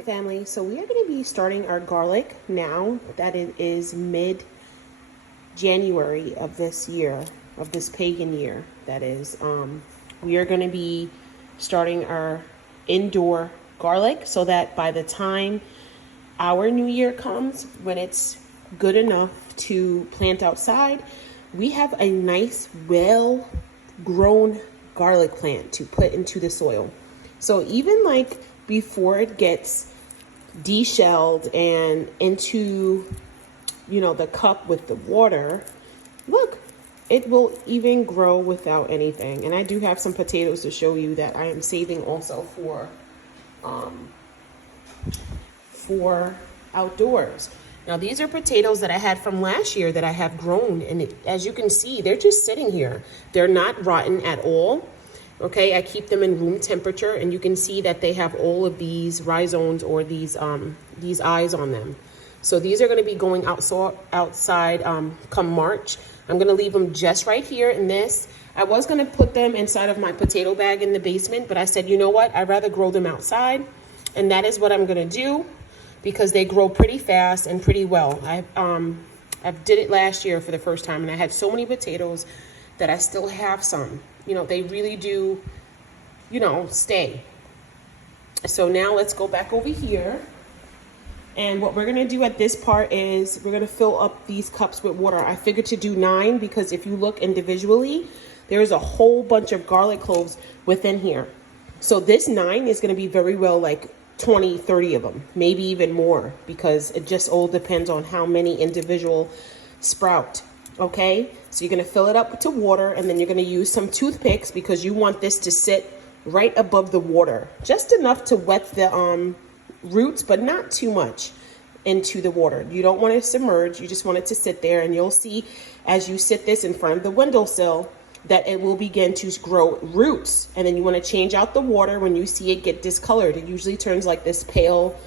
family. So we are going to be starting our garlic now that it is mid-January of this year, of this pagan year, that is. We are going to be starting our indoor garlic so that by the time our new year comes, when it's good enough to plant outside, we have a nice, well-grown garlic plant to put into the soil. So even like before it gets deshelled and into, the cup with the water, look, it will even grow without anything. And I do have some potatoes to show you that I am saving also for outdoors. Now these are potatoes that I had from last year that I have grown, and as you can see, they're just sitting here. They're not rotten at all. Okay, I keep them in room temperature, and you can see that they have all of these rhizomes or these eyes on them. So these are going to be going outside come March. I'm going to leave them just right here in this. I was going to put them inside of my potato bag in the basement, but I said, you know what? I'd rather grow them outside, and that is what I'm going to do because they grow pretty fast and pretty well. I did it last year for the first time, and I had so many potatoes that I still have some. They really do, stay. So now let's go back over here. And what we're going to do at this part is we're going to fill up these cups with water. I figured to do 9 because if you look individually, there's a whole bunch of garlic cloves within here. So this 9 is going to be very well like 20, 30 of them, maybe even more, because it just all depends on how many individual sprout. Okay, so you're going to fill it up to water, and then you're going to use some toothpicks because you want this to sit right above the water, just enough to wet the roots, but not too much into the water. You don't want it to submerge. You just want it to sit there, and you'll see as you sit this in front of the windowsill that it will begin to grow roots. And then you want to change out the water when you see it get discolored. It usually turns like this pale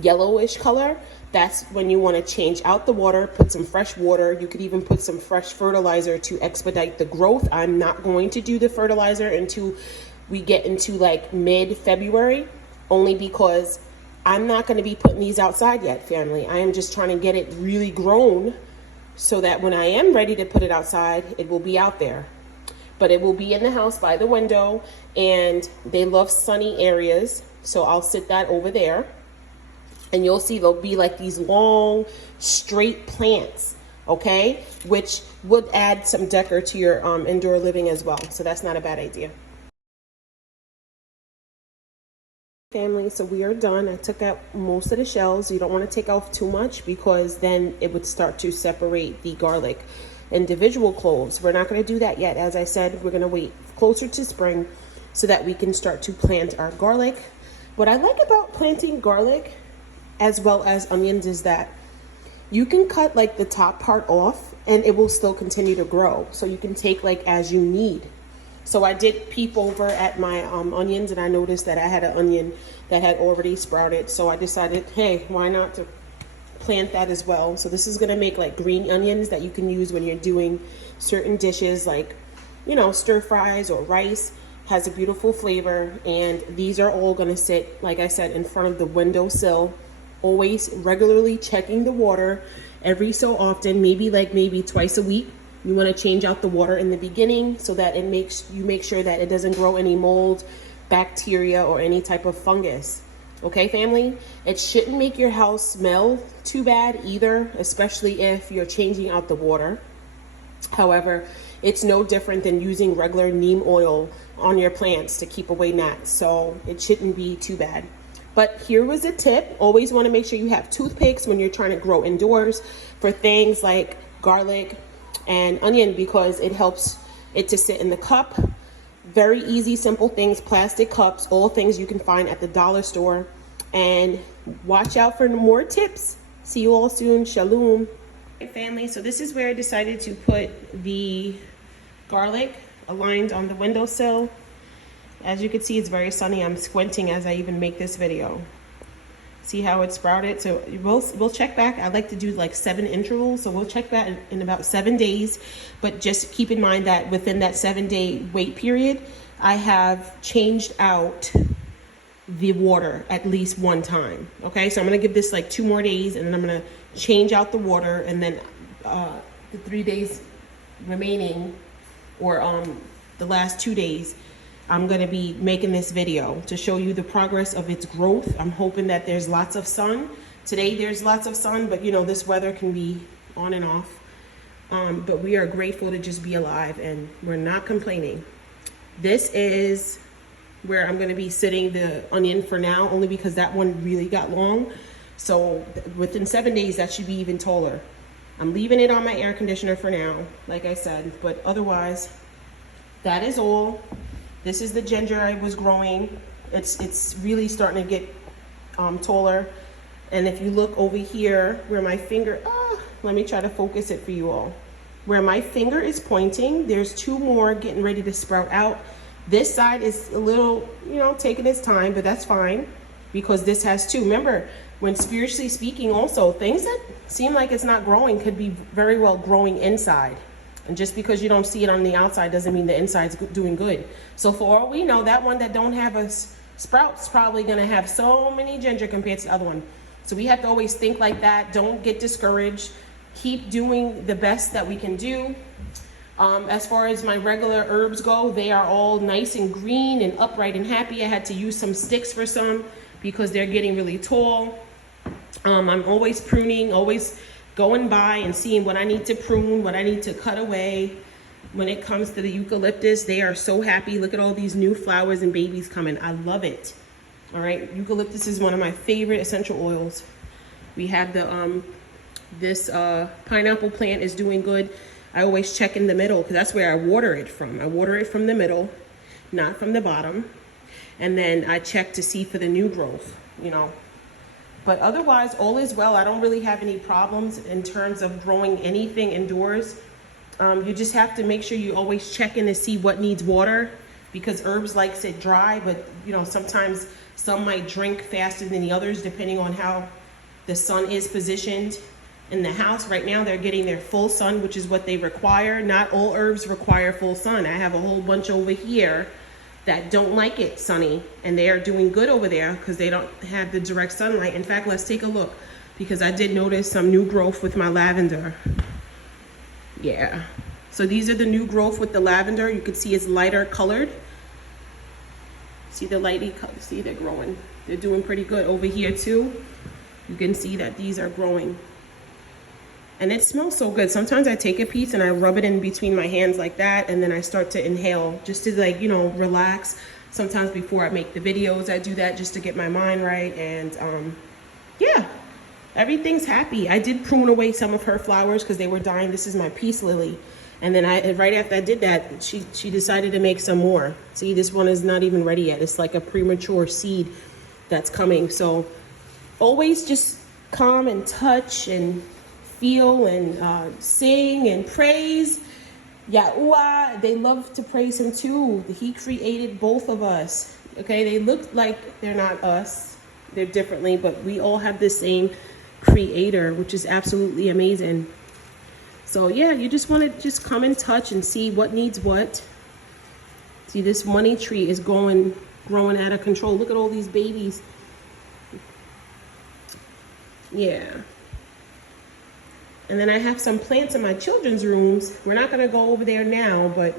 yellowish color. That's when you want to change out the water, put some fresh water. You could even put some fresh fertilizer to expedite the growth. I'm not going to do the fertilizer until we get into like mid-February, only because I'm not going to be putting these outside yet, family. I am just trying to get it really grown so that when I am ready to put it outside, it will be out there. But it will be in the house by the window, and they love sunny areas, so I'll sit that over there. And you'll see there'll be like these long, straight plants, okay? Which would add some decor to your indoor living as well. So that's not a bad idea. Family, so we are done. I took out most of the shells. You don't want to take off too much because then it would start to separate the garlic individual cloves. We're not going to do that yet. As I said, we're going to wait closer to spring so that we can start to plant our garlic. What I like about planting garlic as well as onions is that you can cut like the top part off and it will still continue to grow. So you can take like as you need. So I did peep over at my onions, and I noticed that I had an onion that had already sprouted. So I decided, hey, why not to plant that as well? So this is going to make like green onions that you can use when you're doing certain dishes like, stir fries or rice. Has a beautiful flavor, and these are all going to sit, like I said, in front of the windowsill. Always regularly checking the water every so often, maybe twice a week. You want to change out the water in the beginning so that you make sure that it doesn't grow any mold, bacteria, or any type of fungus. Okay, family? It shouldn't make your house smell too bad either, especially if you're changing out the water. However, it's no different than using regular neem oil on your plants to keep away gnats, so it shouldn't be too bad. But here was a tip. Always want to make sure you have toothpicks when you're trying to grow indoors for things like garlic and onion, because it helps it to sit in the cup. Very easy, simple things, plastic cups, all things you can find at the dollar store. And watch out for more tips. See you all soon. Shalom. Family, so this is where I decided to put the garlic aligned on the windowsill. As you can see, it's very sunny. I'm squinting as I even make this video. See how it sprouted? So we'll check back. I like to do like 7 intervals, so we'll check that in about 7 days. But just keep in mind that within that 7-day wait period, I have changed out the water at least one time. Okay, so I'm gonna give this like 2 more days, and then I'm gonna change out the water, and then the 3 days remaining, or the last 2 days, I'm gonna be making this video to show you the progress of its growth. I'm hoping that there's lots of sun. Today there's lots of sun, but you know, this weather can be on and off. But we are grateful to just be alive, and we're not complaining. This is where I'm gonna be sitting the onion for now, only because that one really got long. So within 7 days, that should be even taller. I'm leaving it on my air conditioner for now, like I said, but otherwise, that is all. This is the ginger I was growing. It's really starting to get taller. And if you look over here where my finger, let me try to focus it for you all. Where my finger is pointing, there's 2 more getting ready to sprout out. This side is a little, you know, taking its time, but that's fine because this has 2. Remember, when spiritually speaking also, things that seem like it's not growing could be very well growing inside. And just because you don't see it on the outside doesn't mean the inside's doing good. So for all we know, that one that don't have a sprout's probably gonna have so many ginger compared to the other one. So we have to always think like that. Don't get discouraged. Keep doing the best that we can do. As far as my regular herbs go, they are all nice and green and upright and happy. I had to use some sticks for some because they're getting really tall. I'm always pruning, always going by and seeing what I need to prune, what I need to cut away. When it comes to the eucalyptus, they are so happy. Look at all these new flowers and babies coming. I love it. All right, eucalyptus is one of my favorite essential oils. We have the this pineapple plant is doing good. I always check in the middle because that's where I water it from. I water it from the middle, not from the bottom. And then I check to see for the new growth, you know. But otherwise, all is well. I don't really have any problems in terms of growing anything indoors. You just have to make sure you always check in to see what needs water, because herbs likes it dry, but you know, sometimes some might drink faster than the others depending on how the sun is positioned in the house. Right now they're getting their full sun, which is what they require. Not all herbs require full sun. I have a whole bunch over here that don't like it sunny, and they are doing good over there because they don't have the direct sunlight. In fact, let's take a look, because I did notice some new growth with my lavender. Yeah, so these are the new growth with the lavender. You can see it's lighter colored. See the lighty color, see they're growing. They're doing pretty good over here too. You can see that these are growing. And it smells so good. Sometimes I take a piece and I rub it in between my hands like that, and then I start to inhale just to, like, you know, relax. Sometimes before I make the videos, I do that just to get my mind right. And yeah, everything's happy. I did prune away some of her flowers because they were dying. This is my peace lily. And then right after I did that, she decided to make some more. See, this one is not even ready yet. It's like a premature seed that's coming. So always just calm and touch and feel and sing and praise Yahuwah. They love to praise him too. He created both of us. Okay, they look like they're not us. They're differently, but we all have the same creator, which is absolutely amazing. So yeah, you just want to just come and touch and see what needs what. See, this money tree is growing out of control. Look at all these babies. Yeah. And then I have some plants in my children's rooms. We're not going to go over there now, but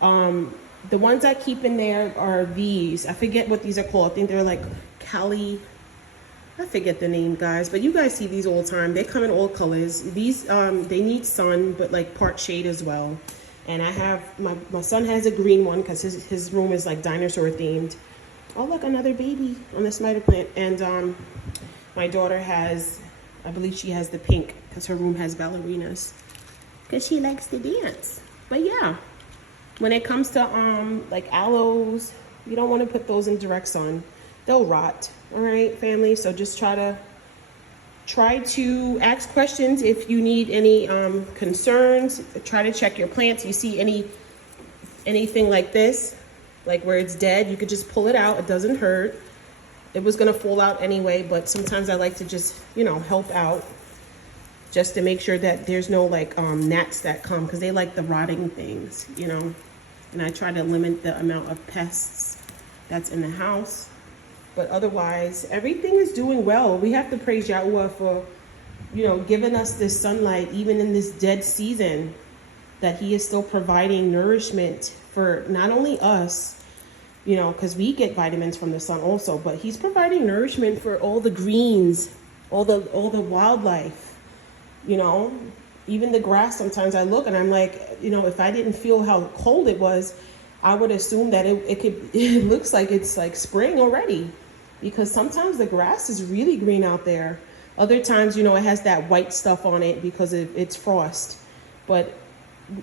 the ones I keep in there are these. I forget what these are called. I think they're like I forget the name, guys, but you guys see these all the time. They come in all colors. These, they need sun, but like part shade as well. And I have, my son has a green one because his room is like dinosaur themed. Oh, look, another baby on the spider plant. And my daughter has, I believe she has the pink because her room has ballerinas because she likes to dance. But yeah, when it comes to like aloes, you don't want to put those in direct sun. They'll rot. All right, family. So just try to ask questions if you need any concerns. Try to check your plants. You see anything like this, like where it's dead, you could just pull it out. It doesn't hurt. It was gonna fall out anyway, but sometimes I like to just, you know, help out just to make sure that there's no like gnats that come, because they like the rotting things, you know. And I try to limit the amount of pests that's in the house. But otherwise, everything is doing well. We have to praise Yahweh for, giving us this sunlight, even in this dead season, that he is still providing nourishment for not only us, because we get vitamins from the sun also, but he's providing nourishment for all the greens, all the wildlife, even the grass. Sometimes I look and I'm like, if I didn't feel how cold it was, I would assume that it looks like it's like spring already, because sometimes the grass is really green out there. Other times, it has that white stuff on it because it's frost. But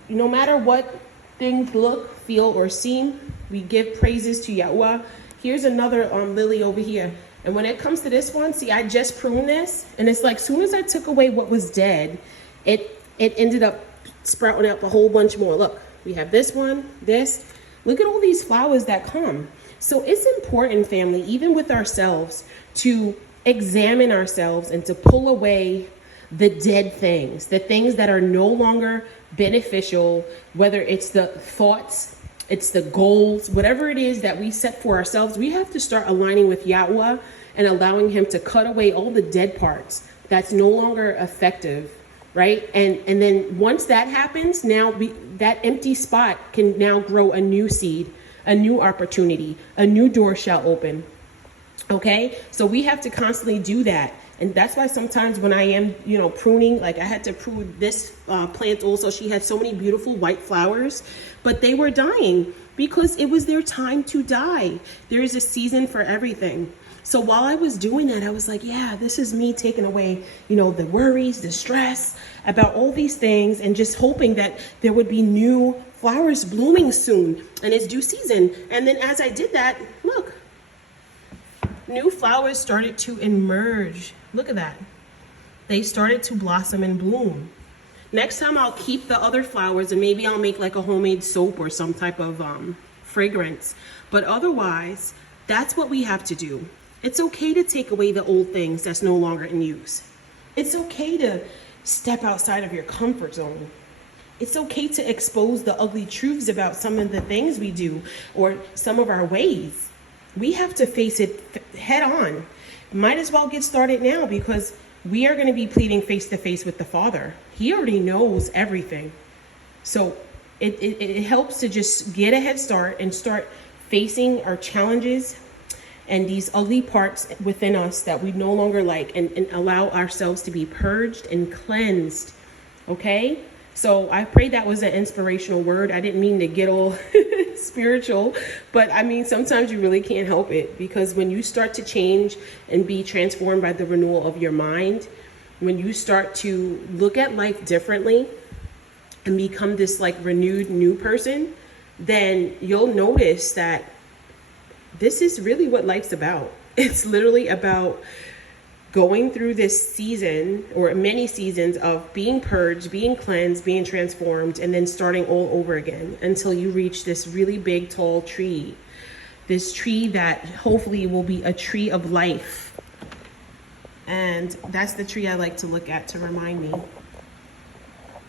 no matter what things look, feel, or seem, we give praises to Yahweh. Here's another lily over here. And when it comes to this one, see, I just pruned this, and it's like, soon as I took away what was dead, it ended up sprouting up a whole bunch more. Look, we have this one, this. Look at all these flowers that come. So it's important, family, even with ourselves, to examine ourselves and to pull away the dead things, the things that are no longer beneficial, whether it's the thoughts, it's the goals, whatever it is that we set for ourselves. We have to start aligning with Yahweh and allowing him to cut away all the dead parts that's no longer effective, right? And then once that happens, now that empty spot can now grow a new seed, a new opportunity, a new door shall open. Okay, so we have to constantly do that. And that's why sometimes when I am, pruning, like I had to prune this plant also. She had so many beautiful white flowers, but they were dying because it was their time to die. There is a season for everything. So while I was doing that, I was like, yeah, this is me taking away, the worries, the stress about all these things, and just hoping that there would be new flowers blooming soon, and it's due season. And then as I did that, look, new flowers started to emerge. Look at that. They started to blossom and bloom. Next time I'll keep the other flowers, and maybe I'll make like a homemade soap or some type of fragrance. But otherwise, that's what we have to do. It's okay to take away the old things that's no longer in use. It's okay to step outside of your comfort zone. It's okay to expose the ugly truths about some of the things we do or some of our ways. We have to face it head on. Might as well get started now, because we are going to be pleading face to face with the Father. He already knows everything. So it helps to just get a head start and start facing our challenges and these ugly parts within us that we no longer like, and allow ourselves to be purged and cleansed. Okay? So I pray that was an inspirational word. I didn't mean to get all spiritual, but I mean, sometimes you really can't help it, because when you start to change and be transformed by the renewal of your mind, when you start to look at life differently and become this like renewed new person, then you'll notice that this is really what life's about. It's literally about going through this season, or many seasons, of being purged, being cleansed, being transformed, and then starting all over again until you reach this really big, tall tree. This tree that hopefully will be a tree of life. And that's the tree I like to look at to remind me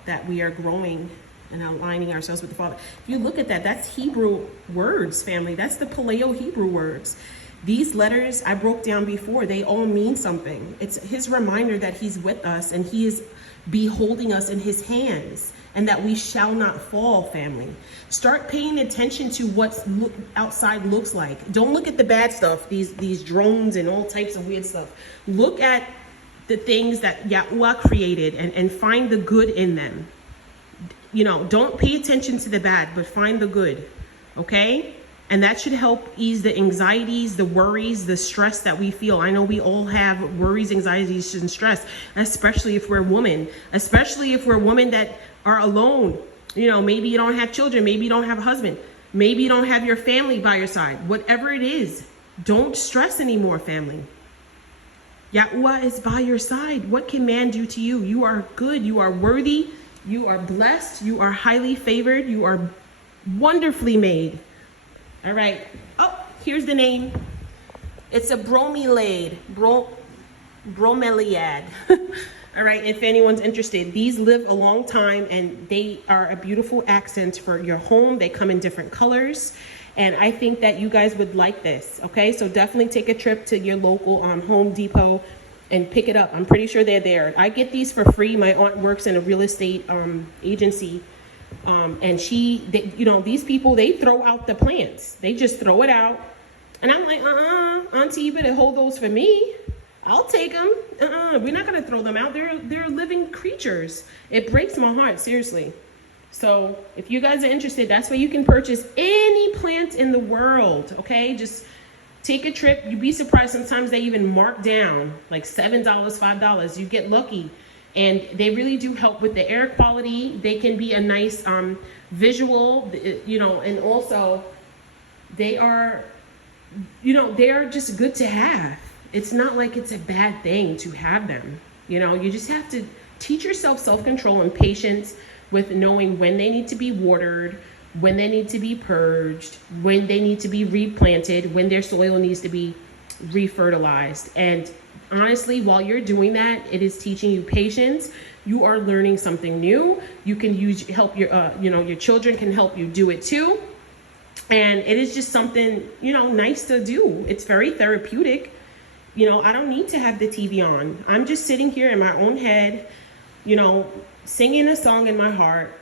that we are growing and aligning ourselves with the Father. If you look at that, that's Hebrew words, family. That's the Paleo-Hebrew words. These letters I broke down before, they all mean something. It's his reminder that he's with us and he is beholding us in his hands, and that we shall not fall, family. Start paying attention to what outside looks like. Don't look at the bad stuff, these drones and all types of weird stuff. Look at the things that Yahweh created and find the good in them. Don't pay attention to the bad, but find the good, okay? And that should help ease the anxieties, the worries, the stress that we feel. I know we all have worries, anxieties, and stress, especially if we're women, especially if we're women that are alone. Maybe you don't have children, maybe you don't have a husband, maybe you don't have your family by your side. Whatever it is, don't stress anymore, family. Yahweh is by your side. What can man do to you? You are good, you are worthy, you are blessed, you are highly favored, you are wonderfully made. All right. Oh, here's the name. It's a bromeliad. Bromeliad. All right. If anyone's interested, these live a long time and they are a beautiful accent for your home. They come in different colors And I think that you guys would like this, okay? So definitely take a trip to your local Home Depot and pick it up. I'm pretty sure they're there. I get these for free. My aunt works in a real estate agency. And these people, they throw out the plants. They just throw it out. And I'm like, auntie, you better hold those for me. I'll take them. We're not going to throw them out. They're living creatures. It breaks my heart, seriously. So if you guys are interested, that's where you can purchase any plant in the world, okay? Just take a trip. You'd be surprised. Sometimes they even mark down like $7, $5. You get lucky. And they really do help with the air quality. They can be a nice visual, and also they are just good to have. It's not like it's a bad thing to have them. You just have to teach yourself self-control and patience with knowing when they need to be watered, when they need to be purged, when they need to be replanted, when their soil needs to be refertilized. And honestly, while you're doing that, it is teaching you patience. You are learning something new. You can help your children can help you do it too. And it is just something, nice to do. It's very therapeutic. I don't need to have the TV on. I'm just sitting here in my own head, singing a song in my heart,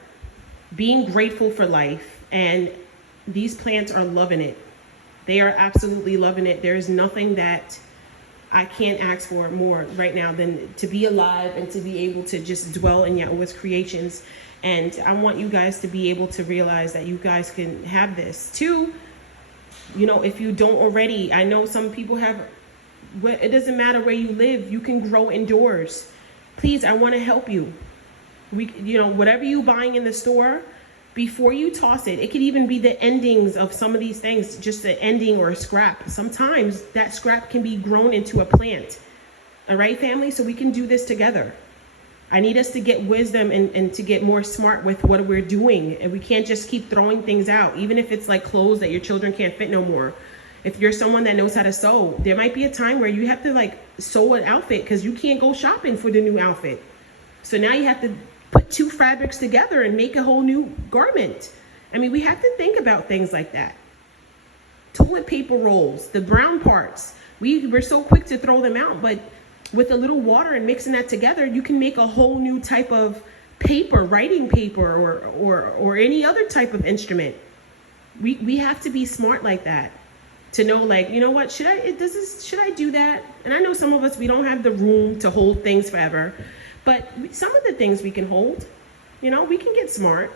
being grateful for life. And these plants are loving it. They are absolutely loving it. There is nothing that I can't ask for more right now than to be alive and to be able to just dwell in Yahweh's creations. And I want you guys to be able to realize that you guys can have this too. If you don't already, I know some people have, it doesn't matter where you live, you can grow indoors. Please, I want to help you. Whatever you buying in the store, before you toss it, it could even be the endings of some of these things, just the ending or a scrap. Sometimes that scrap can be grown into a plant. All right, family? So we can do this together. I need us to get wisdom and to get more smart with what we're doing. And we can't just keep throwing things out, even if it's like clothes that your children can't fit no more. If you're someone that knows how to sew, there might be a time where you have to sew an outfit because you can't go shopping for the new outfit. So now you have to put two fabrics together and make a whole new garment. I mean, we have to think about things like that. Toilet paper rolls, the brown parts, we're so quick to throw them out, but with a little water and mixing that together, you can make a whole new type of paper, writing paper, or any other type of instrument. We have to be smart like that, to know, what, should I do that? And I know some of us, we don't have the room to hold things forever. But some of the things we can hold, we can get smart.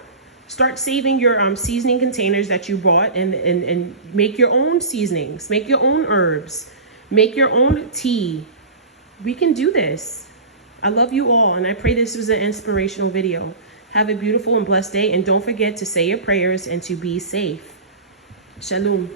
Start saving your seasoning containers that you bought and make your own seasonings, make your own herbs, make your own tea. We can do this. I love you all, and I pray this was an inspirational video. Have a beautiful and blessed day, and don't forget to say your prayers and to be safe. Shalom.